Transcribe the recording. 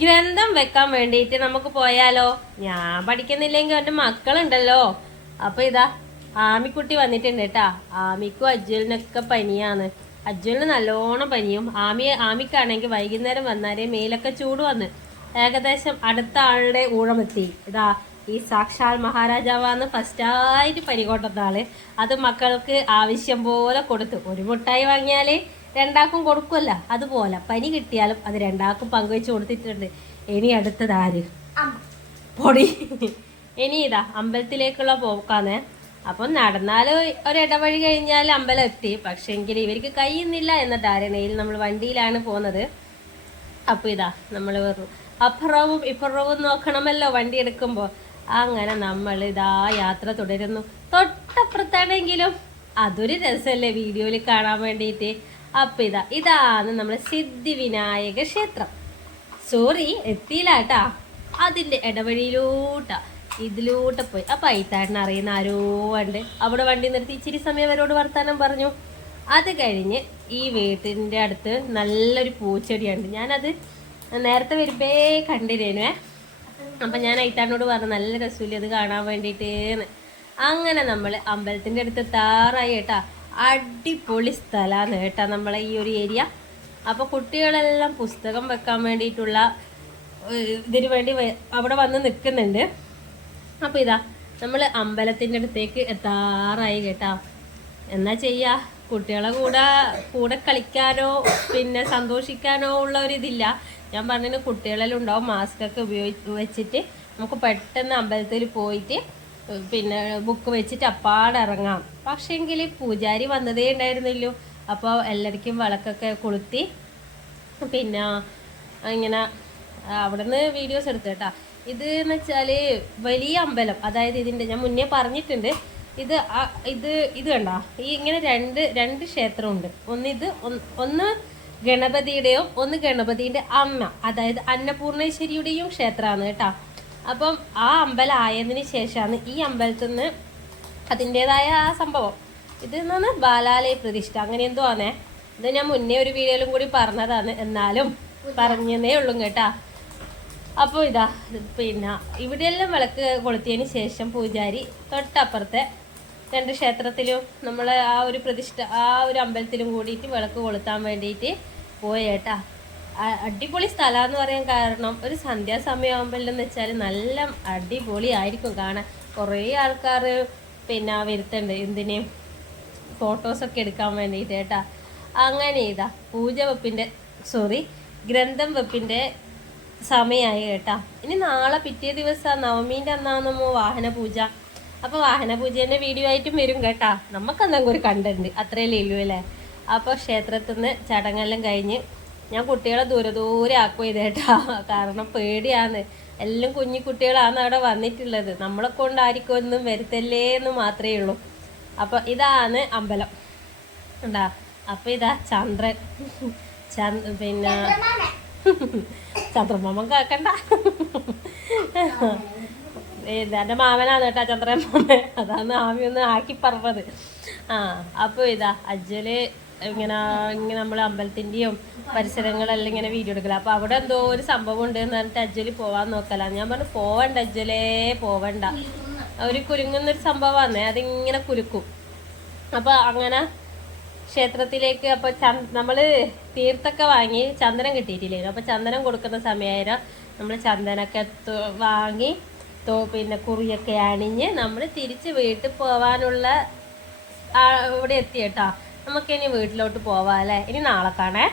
ഗ്രന്ഥം വെക്കാൻ വേണ്ടിയിട്ട് നമുക്ക് പോയാലോ? ഞാൻ പഠിക്കുന്നില്ലെങ്കിൽ അവന്റെ മക്കളുണ്ടല്ലോ. അപ്പൊ ഇതാ ആമിക്കുട്ടി വന്നിട്ടുണ്ട് കേട്ടാ. ആമിക്കും അജ്വലിനൊക്കെ പനിയാണ്. അജ്വലിന് നല്ലോണം പനിയും. ആമി ആമിക്കാണെങ്കിൽ വൈകുന്നേരം വന്നാലേ മേലൊക്കെ ചൂട് വന്ന് ഏകദേശം അടുത്ത ആളുടെ ഊഴമെത്തി ഇതാ ഈ സാക്ഷാൽ മഹാരാജാവാന്ന് ഫസ്റ്റായിട്ട് കൊണ്ടുവന്ന അത് മക്കൾക്ക് ആവശ്യം പോലെ കൊടുത്തു. ഒരു മുട്ടായി വാങ്ങിയാൽ രണ്ടാക്കും കൊടുക്കുമല്ല അതുപോലെ പനി കിട്ടിയാലും അത് രണ്ടാക്കും പങ്കുവെച്ച് കൊടുത്തിട്ടുണ്ട്. ഇനി അടുത്തത് ആര്? പൊടി. ഇനി ഇതാ അമ്പലത്തിലേക്കുള്ള പോക്കാന്ന് അപ്പം നടന്നാൽ ഒരു ഇടവഴി കഴിഞ്ഞാൽ അമ്പലം എത്തി. പക്ഷെങ്കിൽ ഇവർക്ക് കഴിയുന്നില്ല എന്ന ധാരണയിൽ നമ്മൾ വണ്ടിയിലാണ് പോകുന്നത് അപ്പൊ ഇതാ നമ്മൾ വെറും അപ്പുറവും ഇപ്പുറവും നോക്കണമല്ലോ വണ്ടി എടുക്കുമ്പോൾ അങ്ങനെ നമ്മൾ ഇതാ യാത്ര തുടരുന്നു. തൊട്ടപ്പുറത്താണെങ്കിലും അതൊരു രസമല്ലേ വീഡിയോയിൽ കാണാൻ വേണ്ടിയിട്ട്. അപ്പൊ ഇതാ ഇതാണ് നമ്മുടെ സിദ്ധി വിനായക ക്ഷേത്രം. സോറി എത്തിയില്ല കേട്ടാ അതിന്റെ ഇടവഴിയിലൂട്ടാ. ഇതിലൂട്ട് പോയി. അപ്പൊ അയിത്താടിന് അറിയുന്ന ആരോ ഉണ്ട്. അവിടെ വണ്ടി നിർത്തി ഇച്ചിരി സമയം അവരോട് വർത്താനം പറഞ്ഞു. അത് കഴിഞ്ഞ് ഈ വീട്ടിന്റെ അടുത്ത് നല്ലൊരു പൂച്ചെടിയുണ്ട്. ഞാനത് നേരത്തെ വരുമ്പേ കണ്ടിരുന്നേ. അപ്പൊ ഞാൻ അയിത്താടിനോട് പറഞ്ഞു നല്ല രസമില്ല അത് കാണാൻ വേണ്ടിയിട്ടേന്ന്. അങ്ങനെ നമ്മൾ അമ്പലത്തിന്റെ അടുത്ത് താറായി കേട്ടാ അടിപൊളി സ്ഥലമാണ് കേട്ടാ നമ്മളെ ഈ ഒരു ഏരിയ. അപ്പൊ കുട്ടികളെല്ലാം പുസ്തകം വെക്കാൻ വേണ്ടിയിട്ടുള്ള ഇതിനു വേണ്ടി അവിടെ വന്ന് നിൽക്കുന്നുണ്ട്. അപ്പൊ ഇതാ നമ്മൾ അമ്പലത്തിന്റെ അടുത്തേക്ക് എത്താറായി കേട്ടാ എന്നാ ചെയ്യാ? കുട്ടികളെ കൂടെ കൂടെ കളിക്കാനോ പിന്നെ സന്തോഷിക്കാനോ ഉള്ള ഒരു ഇതില്ല. ഞാൻ പറഞ്ഞു കുട്ടികളെല്ലാം ഉണ്ടാവും മാസ്ക് ഒക്കെ ഉപയോഗിച്ച് വെച്ചിട്ട് നമുക്ക് പെട്ടെന്ന് അമ്പലത്തിൽ പോയിട്ട് പിന്നെ ബുക്ക് വെച്ചിട്ട് അപ്പാടെ ഇറങ്ങാം. പക്ഷേങ്കിൽ പൂജാരി വന്നതേ ഉണ്ടായിരുന്നില്ലോ. അപ്പോൾ എല്ലാവർക്കും വിളക്കൊക്കെ കൊളുത്തി പിന്നെ ഇങ്ങനെ അവിടെ നിന്ന് വീഡിയോസ് എടുത്തു കേട്ടാ. ഇത് എന്ന് വെച്ചാൽ വലിയ അമ്പലം. അതായത് ഇതിന്റെ ഞാൻ മുന്നേ പറഞ്ഞിട്ടുണ്ട്. ഇത് ഇത് ഇത് കണ്ടോ? ഈ ഇങ്ങനെ രണ്ട് രണ്ട് ക്ഷേത്രമുണ്ട്. ഒന്ന് ഇത് ഒന്ന് ഒന്ന് ഗണപതിയുടെയും ഒന്ന് ഗണപതിയുടെ അമ്മ അതായത് അന്നപൂർണേശ്വരിയുടെയും ക്ഷേത്രമാണ് കേട്ടാ. അപ്പം ആ അമ്പലം ആയതിന് ശേഷമാണ് ഈ അമ്പലത്തിൽ നിന്ന് അതിന്റെതായ ആ സംഭവം. ഇത് എന്നാണ്? ബാലാലയ പ്രതിഷ്ഠ. അങ്ങനെ എന്തോ ആണേ? ഇത് ഞാൻ മുന്നേ ഒരു വീഡിയോയിലും കൂടി പറഞ്ഞതാണ്. എന്നാലും പറഞ്ഞതേ ഉള്ളൂ കേട്ടാ. അപ്പോൾ ഇതാ പിന്നെ ഇവിടെയെല്ലാം വിളക്ക് കൊളുത്തിയതിന് ശേഷം പൂജാരി തൊട്ടപ്പുറത്തെ രണ്ട് ക്ഷേത്രത്തിലും നമ്മൾ ആ ഒരു പ്രതിഷ്ഠ ആ ഒരു അമ്പലത്തിലും കൂടിയിട്ട് വിളക്ക് കൊളുത്താൻ വേണ്ടിയിട്ട് പോയേട്ടാ. അടിപൊളി സ്ഥലമെന്ന് പറയാൻ കാരണം ഒരു സന്ധ്യാസമയമാകുമ്പോഴെന്ന് വെച്ചാൽ നല്ല അടിപൊളി ആയിരിക്കും കാണാൻ. കുറേ ആൾക്കാർ പിന്നെ വരുത്തുണ്ട് എന്തിന്? ഫോട്ടോസൊക്കെ എടുക്കാൻ വേണ്ടിയിട്ട് കേട്ടാ അങ്ങനെ ഇതാ പൂജ വെപ്പിന്റെ സോറി ഗ്രന്ഥം വെപ്പിന്റെ സമയമായി കേട്ടാ. ഇനി നാളെ പിറ്റേ ദിവസം നവമീന്റെ അന്നാണെന്നോ വാഹന പൂജ. അപ്പോൾ വാഹന പൂജേന്റെ വീഡിയോ ആയിട്ടും വരും കേട്ടാ. നമുക്ക് എന്തെങ്കിലും ഒരു കണ്ടന്റ് അത്രയല്ലേ ഉള്ളൂ അല്ലേ? അപ്പോൾ ക്ഷേത്രത്തിൽ നിന്ന് ചടങ്ങെല്ലാം കഴിഞ്ഞ് ഞാൻ കുട്ടികളെ ദൂരെ ദൂരെ ആക്കുക ചെയ്തേട്ടാ കാരണം പേടിയാണ്. എല്ലാം കുഞ്ഞു കുട്ടികളാണ് അവിടെ വന്നിട്ടുള്ളത്. നമ്മളെ കൊണ്ടായിരിക്കും ഒന്നും വരുത്തല്ലേ എന്ന് മാത്രമേ ഉള്ളൂ. അപ്പൊ ഇതാണ് അമ്പലം. ഉണ്ടാ അപ്പൊ ഇതാ ചന്ദ്രൻ. ചന്ദ് പിന്നെ ചന്ദ്രമാമൻ കേക്കണ്ട. ഇത് മാമനാണ് കേട്ടാ ചന്ദ്രമാമൻ അതാണ് ആമി ഒന്ന് ആക്കി പറഞ്ഞത്. ആ അപ്പോൾ ഇതാ അജ്ജൽ ഇങ്ങനെ ഇങ്ങനെ നമ്മൾ അമ്പലത്തിന്റെയും പരിസരങ്ങളെല്ലാം ഇങ്ങനെ വീഡിയോ എടുക്കല. അപ്പോൾ അവിടെ എന്തോ ഒരു സംഭവം ഉണ്ട് എന്ന് പറഞ്ഞിട്ട് അജ്ജൽ പോവാൻ നോക്കല. ഞാൻ പറഞ്ഞു പോവണ്ട അജ്ജലേ പോവണ്ട. ഒരു കുരുങ്ങുന്നൊരു സംഭവമാണ് അതിങ്ങനെ കുലുക്കും അപ്പൊ അങ്ങനെ ക്ഷേത്രത്തിലേക്ക് അപ്പൊ നമ്മൾ തീർത്തൊക്കെ വാങ്ങി ചന്ദനം കിട്ടിയിട്ടില്ലായിരുന്നു അപ്പൊ ചന്ദനം കൊടുക്കുന്ന സമയമായിരുന്നു നമ്മൾ ചന്ദനൊക്കെ വാങ്ങി തോ- പിന്നെ കുറിയൊക്കെ അണിഞ്ഞ് നമ്മൾ തിരിച്ച് വീട്ടിൽ പോവാനുള്ള ഇവിടെ എത്തി കേട്ടോ നമുക്കിനി വീട്ടിലോട്ട് പോവാം അല്ലേ? ഇനി നാളെ കാണേ.